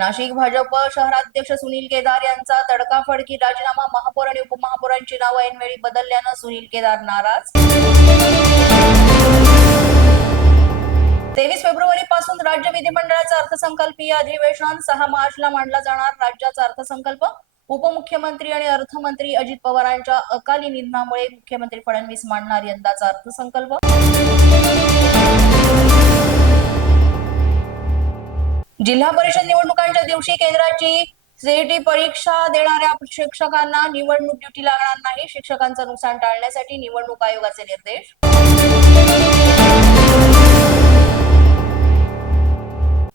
नाशिक भाजप शहराध्यक्ष सुनील केदार यांचा तडकाफडकी राजीनामा, महापौर आणि उपमहापौरांची नावं ऐनवेळी बदलल्यानं सुनील केदार नाराज। 23 फेब्रुवारी पासून राज्य विधिमंडळाचं अर्थसंकल्पीय अधिवेशन 6 मार्चला मांडला जाणार। राज्याचा अर्थसंकल्प उपमुख्यमंत्री आणि अर्थमंत्री अजित पवारांच्या अकाली निधनामुळे मुख्यमंत्री फडणवीस मांडणार यंदाचा अर्थसंकल्प। जिल्हा परिषद निवडणुकांच्या दिवशी केंद्राची सीईटी परीक्षा देणाऱ्या शिक्षकांना निवडणूक ड्युटी लागणार नाही। शिक्षकांचं नुकसान टाळण्यासाठी निवडणूक आयोगाचे निर्देश।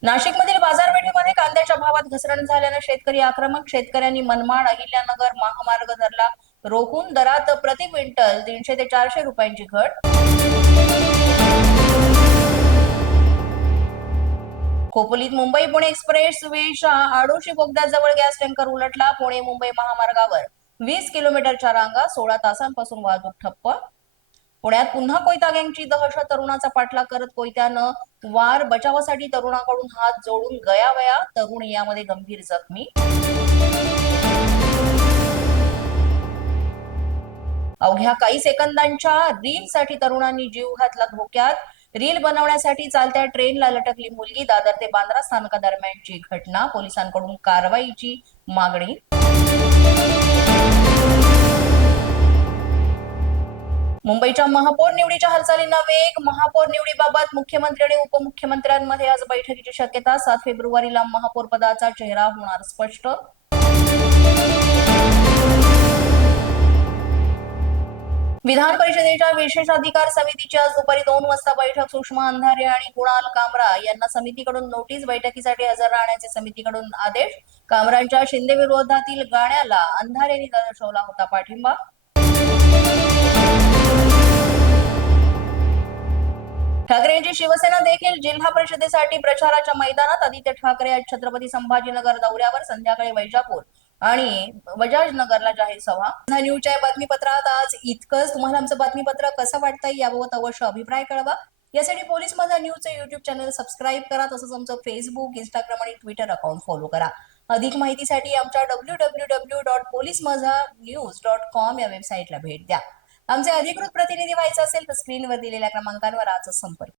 नाशिकमधील बाजारपेठेमध्ये कांद्याच्या भावात घसरण झाल्याने शेतकरी आक्रमक। शेतकऱ्यांनी मनमाड अहिल्यानगर महामार्ग धरला रोखून। दरात प्रति क्विंटल 300 ते 400 रुपयांची घट। खोपोलीत मुंबई पुणे एक्सप्रेस वेच्या आडोशी बोगद्याजवळ गॅस टँकर उलटला। पुणे मुंबई महामार्गावर 20 किलोमीटरच्या रांगा, 16 तासांपासून वाहतूक ठप्प। पुण्यात पुन्हा कोयता गँगची दहशत, तरुणाचा पाठलाग करत कोयत्यानं वार, बचावासाठी तरुणाकडून हात जोडून गयावया, तरुण यामध्ये गंभीर जखमी। अवघ्या काही सेकंदांच्या रीलसाठी तरुणांनी जीव घातला धोक्यात। रील बनवण्यासाठी चालत्या ट्रेनला लटकली मुलगी। दादर ते बांद्रा स्थानकादरम्यानची घटना, पोलिसांकडून कारवाईची मागणी। मुंबईच्या महापौर निवडीच्या हालचालींना वेग। महापौर निवडीबाबत मुख्यमंत्री आणि उपमुख्यमंत्र्यांमध्ये आज बैठकीची शक्यता। 7 फेब्रुवारीला महापौर पदाचा चेहरा होणार स्पष्ट। विधान परिषदेच्या विशेषाधिकार समितीची आज दुपारी 2 वाजता बैठक। सुषमा अंधारे आणि कुणाल कामरा यांना समितीकडून नोटीस, बैठकीसाठी हजर राहण्याचे समितीकडून आदेश। कामरांच्या शिंदे विरोधातील गाण्याला अंधारेंनी दर्शवला होता पाठिंबा। ठाकरेंची शिवसेना देखील जिल्हा परिषदेसाठी प्रचाराच्या मैदानात। आदित्य ठाकरे आज छत्रपती संभाजीनगर दौऱ्यावर, संध्याकाळी वैजापूर आणि बजाजनगरला जाहीर सभा। न्यूजच्या बातमीपत्रात आज इतकंच। तुम्हाला आमचं बातमीपत्र कसं वाटतंय याबाबत अवश्य अभिप्राय कळवा। यासाठी पोलीस माझा न्यूजचे युट्यूब चॅनल सबस्क्राईब करा, तसंच आमचं फेसबुक, इंस्टाग्राम आणि ट्विटर अकाउंट फॉलो करा। अधिक माहितीसाठी आमच्या www.policemazhanews.com या वेबसाईटला भेट द्या। आमचे अधिकृत प्रतिनिधी व्हायचे असेल तर स्क्रीनवर दिलेल्या क्रमांकावर आजच संपर्क